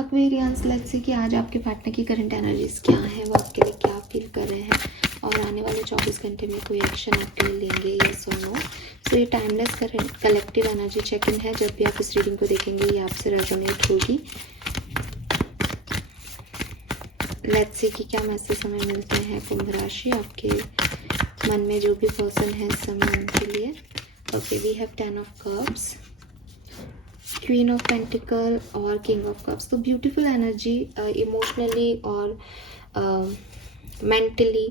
Aquarians, let's say कि आज आपके पार्टनर की करंट एनर्जीज क्या है, वो आपके लिए क्या फील कर रहे हैं और आने वाले 24 घंटे में कोई एक्शन आपके लिए लेंगे, यस और नो। सो ये timeless collective energy check in है। जब भी आप इस रीडिंग को देखेंगे ये आपसे रेजोनेट होगी। लेट्स सी कि क्या मैसेज हमें मिलते हैं कुंभ राशि, आपके मन में जो भी पर्सन है इस समय उनके लिए। Okay, we have 10 of cups, queen of pentacles और किंग ऑफ कप्स। तो ब्यूटीफुल एनर्जी, इमोशनली और मेंटली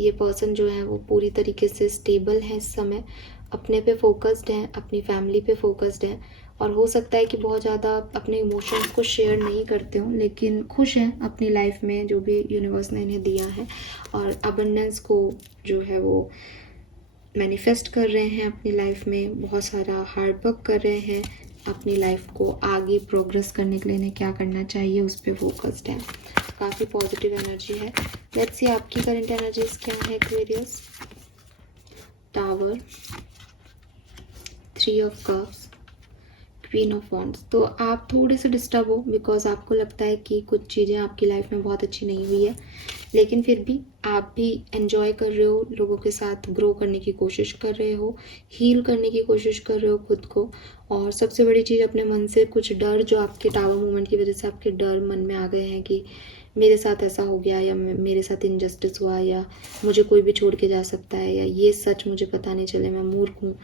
ये पर्सन जो है वो पूरी तरीके से स्टेबल है इस समय, अपने पे फोकस्ड है, अपनी फैमिली पे फोकस्ड है और हो सकता है कि बहुत ज़्यादा अपने इमोशंस को शेयर नहीं करते हों, लेकिन खुश हैं अपनी लाइफ में जो भी यूनिवर्स ने इन्हें दिया है और अबंडेंस को जो है वो मैनिफेस्ट कर रहे हैं अपनी लाइफ में। बहुत सारा हार्ड वर्क कर रहे हैं, अपनी लाइफ को आगे प्रोग्रेस करने के लिए इन्हें क्या करना चाहिए उस पर फोकस्ड है। काफ़ी पॉजिटिव एनर्जी है। लेट्स सी आपकी करंट एनर्जीज क्या है Aquarius. Tower, 3 of cups, queen of wands. तो आप थोड़े से डिस्टर्ब हो बिकॉज आपको लगता है कि कुछ चीज़ें आपकी लाइफ में बहुत अच्छी नहीं हुई है, लेकिन फिर भी आप भी एंजॉय कर रहे हो, लोगों के साथ ग्रो करने की कोशिश कर रहे हो, हील करने की कोशिश कर रहे हो खुद को। और सबसे बड़ी चीज़, अपने मन से कुछ डर जो आपके टावर मूवमेंट की वजह से आपके डर मन में आ गए हैं कि मेरे साथ ऐसा हो गया या मेरे साथ इनजस्टिस हुआ या मुझे कोई भी छोड़ के जा सकता है या ये सच मुझे पता नहीं चले, मैं मूर्ख हूँ।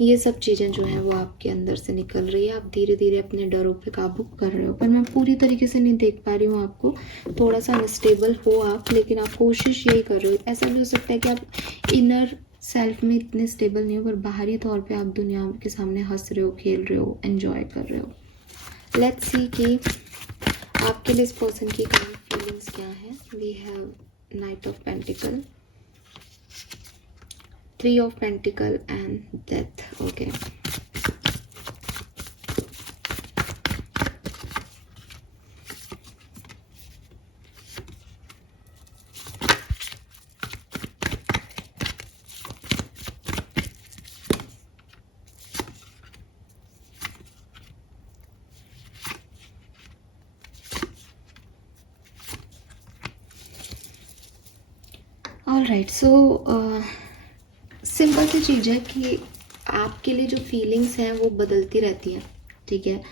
ये सब चीज़ें जो हैं वो आपके अंदर से निकल रही है। आप धीरे धीरे अपने डरों पे काबू कर रहे हो, पर मैं पूरी तरीके से नहीं देख पा रही हूँ आपको। थोड़ा सा अनस्टेबल हो आप, लेकिन आप कोशिश यही कर रहे हो। ऐसा भी हो सकता है कि आप इनर सेल्फ में इतने स्टेबल नहीं हो, पर बाहरी तौर पे आप दुनिया के सामने हंस रहे हो, खेल रहे हो, एंजॉय कर रहे हो। लेट्स सी कि आपके लिए इस पर्सन की फीलिंग्स क्या है। We have knight of pentacle, 3 of pentacle and death. Okay, alright. So simple सी चीज़ है कि आपके लिए जो फीलिंग्स हैं वो बदलती रहती हैं, ठीक है।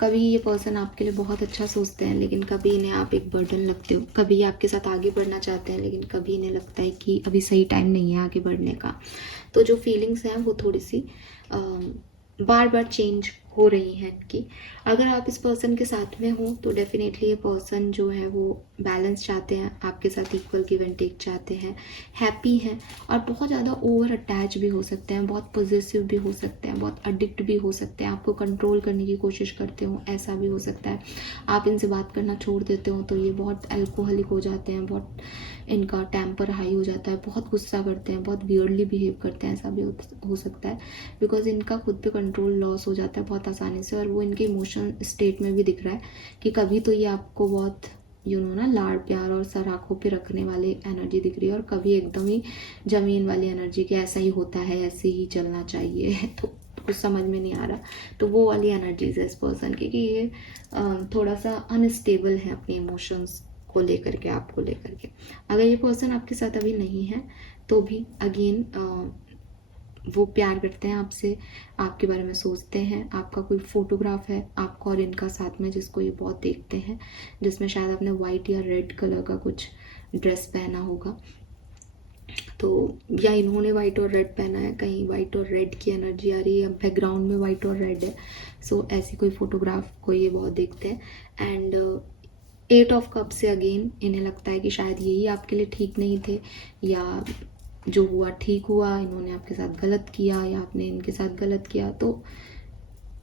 कभी ये पर्सन आपके लिए बहुत अच्छा सोचते हैं, लेकिन कभी इन्हें आप एक बर्डन लगते हो। कभी ये आपके साथ आगे बढ़ना चाहते हैं, लेकिन कभी इन्हें लगता है कि अभी सही टाइम नहीं है आगे बढ़ने का। तो जो फीलिंग्स हैं वो थोड़ी सी बार बार चेंज हो रही हैं इनकी। अगर आप इस पर्सन के साथ में हो तो डेफिनेटली ये पर्सन जो है वो बैलेंस चाहते हैं, आपके साथ इक्वल गिव एंड टेक चाहते हैं, हैप्पी हैं और बहुत ज़्यादा ओवर अटैच भी हो सकते हैं, बहुत पॉजिटिव भी हो सकते हैं, बहुत एडिक्ट भी हो सकते हैं, आपको कंट्रोल करने की कोशिश करते हो, ऐसा भी हो सकता है। आप इनसे बात करना छोड़ देते हो तो ये बहुत अल्कोहलिक हो जाते हैं, बहुत इनका टेम्पर हाई हो जाता है, बहुत गुस्सा करते हैं, बहुत वियर्डली बिहेव करते हैं, ऐसा भी हो सकता है। बिकॉज इनका खुद पे कंट्रोल लॉस हो जाता है बहुत आसानी से, और वो इनके इमोशन स्टेट में भी दिख रहा है कि कभी तो ये आपको बहुत ना लाड़ प्यार और सराखों पे रखने वाली एनर्जी दिख रही है, और कभी एकदम ही जमीन वाली एनर्जी कि ऐसा ही होता है, ऐसे ही चलना चाहिए तो कुछ समझ में नहीं आ रहा। तो वो वाली एनर्जीज है इस पर्सन की कि ये थोड़ा सा अनस्टेबल है अपने इमोशंस को लेकर के, आपको लेकर के। अगर ये पर्सन आपके साथ अभी नहीं है तो भी अगेन वो प्यार करते हैं आपसे, आपके बारे में सोचते हैं। आपका कोई फोटोग्राफ है आपका और इनका साथ में जिसको ये बहुत देखते हैं, जिसमें शायद आपने वाइट या रेड कलर का कुछ ड्रेस पहना होगा, तो या इन्होंने वाइट और रेड पहना है, कहीं वाइट और रेड की एनर्जी आ रही है, बैकग्राउंड में वाइट और रेड है। सो ऐसी कोई फोटोग्राफ को ये बहुत देखते हैं। एंड 8 ऑफ कप से अगेन इन्हें लगता है कि शायद यही आपके लिए ठीक नहीं थे, या जो हुआ ठीक हुआ, इन्होंने आपके साथ गलत किया या आपने इनके साथ गलत किया। तो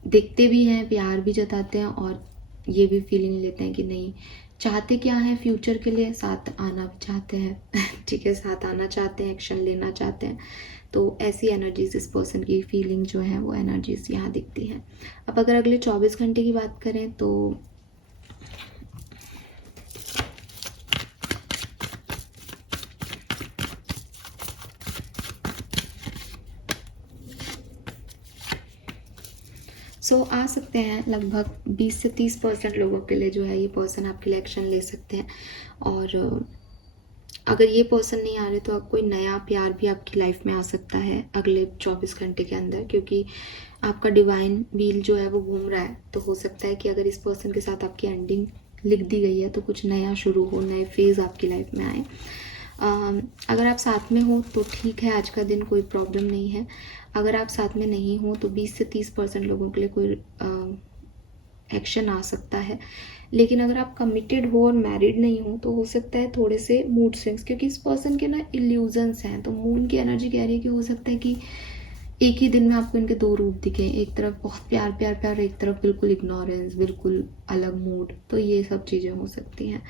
देखते भी हैं, प्यार भी जताते हैं और ये भी फीलिंग लेते हैं कि नहीं, चाहते क्या है फ्यूचर के लिए, साथ आना भी चाहते हैं ठीक है, साथ आना चाहते हैं, एक्शन लेना चाहते हैं। तो ऐसी एनर्जीज इस पर्सन की फीलिंग जो है वो एनर्जीज यहाँ दिखती हैं। अब अगर अगले 24 घंटे की बात करें तो सो आ सकते हैं लगभग 20 से 30% लोगों के लिए जो है ये पर्सन आपके लिए एक्शन ले सकते हैं। और अगर ये पर्सन नहीं आ रहे तो कोई नया प्यार भी आपकी लाइफ में आ सकता है अगले 24 घंटे के अंदर, क्योंकि आपका डिवाइन व्हील जो है वो घूम रहा है। तो हो सकता है कि अगर इस पर्सन के साथ आपकी एंडिंग लिख दी गई है तो कुछ नया शुरू हो, नए फेज़ आपकी लाइफ में आए। अगर आप साथ में हो तो ठीक है, आज का दिन कोई प्रॉब्लम नहीं है। अगर आप साथ में नहीं हो तो 20 से 30% लोगों के लिए कोई एक्शन आ सकता है। लेकिन अगर आप कमिटेड हो और मैरिड नहीं हो तो हो सकता है थोड़े से मूड स्विंग्स, क्योंकि इस पर्सन के ना इल्यूजन्स हैं। तो मून की एनर्जी कह रही है कि हो सकता है कि एक ही दिन में आपको इनके दो रूप दिखें, एक तरफ बहुत प्यार प्यार प्यार, एक तरफ बिल्कुल इग्नोरेंस, बिल्कुल अलग मूड। तो ये सब चीज़ें हो सकती हैं।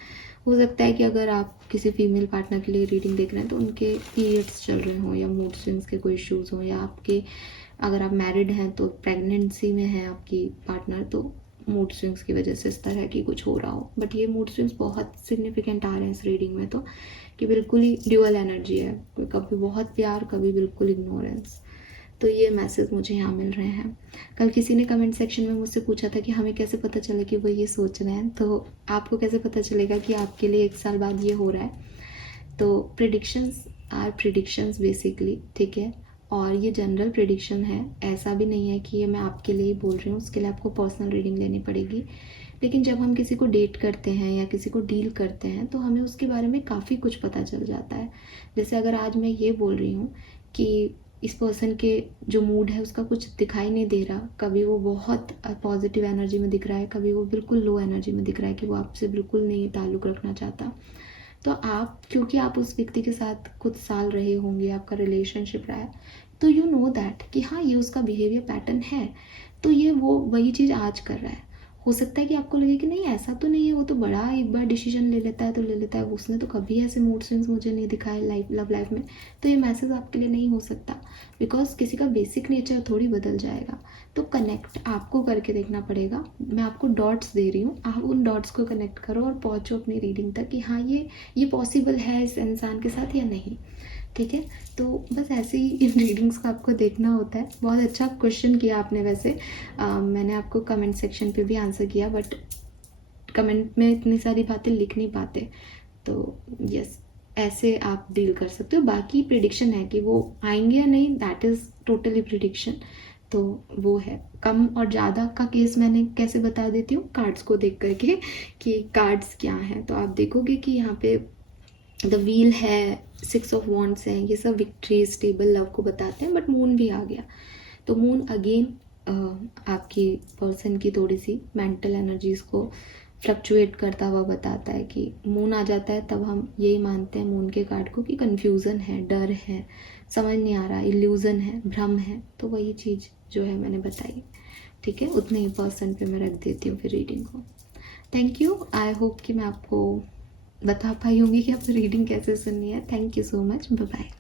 हो सकता है कि अगर आप किसी फीमेल पार्टनर के लिए रीडिंग देख रहे हैं तो उनके पीरियड्स चल रहे हों या मूड स्विंग्स के कोई इश्यूज़ हों, या आपके अगर आप मैरिड हैं तो प्रेगनेंसी में है आपकी पार्टनर तो मूड स्विंग्स की वजह से इस तरह की कुछ हो रहा हो। बट ये मूड स्विंग्स बहुत सिग्निफिकेंट आ रहे हैं इस रीडिंग में, तो कि बिल्कुल ही ड्यूअल एनर्जी है, कभी बहुत प्यार कभी बिल्कुल इग्नोरेंस। तो ये मैसेज मुझे यहाँ मिल रहे हैं। कल किसी ने कमेंट सेक्शन में मुझसे पूछा था कि हमें कैसे पता चले कि वो ये सोच रहे हैं, तो आपको कैसे पता चलेगा कि आपके लिए 1 साल बाद ये हो रहा है। तो प्रिडिक्शंस आर प्रिडिक्शंस बेसिकली, ठीक है। और ये जनरल प्रिडिक्शन है, ऐसा भी नहीं है कि ये मैं आपके लिए ही बोल रही हूँ, उसके लिए आपको पर्सनल रीडिंग लेनी पड़ेगी। लेकिन जब हम किसी को डेट करते हैं या किसी को डील करते हैं तो हमें उसके बारे में काफ़ी कुछ पता चल जाता है। जैसे अगर आज मैं ये बोल रही हूँ कि इस पर्सन के जो मूड है उसका कुछ दिखाई नहीं दे रहा, कभी वो बहुत पॉजिटिव एनर्जी में दिख रहा है, कभी वो बिल्कुल लो एनर्जी में दिख रहा है कि वो आपसे बिल्कुल नहीं ताल्लुक़ रखना चाहता। तो आप, क्योंकि आप उस व्यक्ति के साथ कुछ साल रहे होंगे, आपका रिलेशनशिप रहा है, तो यू नो दैट कि हाँ ये उसका बिहेवियर पैटर्न है। तो ये वो वही चीज़ आज कर रहा है। हो सकता है कि आपको लगे कि नहीं ऐसा तो नहीं है, वो तो बड़ा एक बार डिसीजन ले लेता है तो ले लेता है, उसने तो कभी ऐसे मूड स्विंग्स मुझे नहीं दिखाए लव लाइफ में। तो ये मैसेज आपके लिए नहीं हो सकता, बिकॉज किसी का बेसिक नेचर थोड़ी बदल जाएगा। तो कनेक्ट आपको करके देखना पड़ेगा। मैं आपको डॉट्स दे रही हूँ, आप उन डॉट्स को कनेक्ट करो और पहुँचो अपनी रीडिंग तक कि हाँ ये पॉसिबल है इस इंसान के साथ या नहीं, ठीक है। तो बस ऐसे ही इन रीडिंग्स को आपको देखना होता है। बहुत अच्छा क्वेश्चन किया आपने वैसे। मैंने आपको कमेंट सेक्शन पे भी आंसर किया, बट कमेंट में इतनी सारी बातें लिख नहीं पाते। तो यस, ऐसे आप डील कर सकते हो। बाकी प्रिडिक्शन है कि वो आएंगे या नहीं, दैट इज़ टोटली प्रिडिक्शन। तो वो है कम और ज़्यादा का केस मैंने कैसे बता देती हूँ, कार्ड्स को देख करके कि कार्ड्स क्या हैं। तो आप देखोगे कि यहाँ पे द व्हील है, 6 ऑफ वॉन्ड्स हैं, ये सब विक्ट्री स्टेबल लव को बताते हैं। बट मून भी आ गया, तो मून अगेन आपकी पर्सन की थोड़ी सी मेंटल एनर्जीज़ को फ्लक्चुएट करता हुआ बताता है कि मून आ जाता है तब हम यही मानते हैं मून के कार्ड को कि कन्फ्यूज़न है, डर है, समझ नहीं आ रहा, इल्यूज़न है, भ्रम है। तो वही चीज़ जो है मैंने बताई, ठीक है। उतने ही पर्सन पे मैं रख देती हूँ फिर रीडिंग को। Thank you. आई होप कि मैं आपको बता पाई होंगी कि आपको रीडिंग कैसे सुननी है। Thank you so much. Bye bye.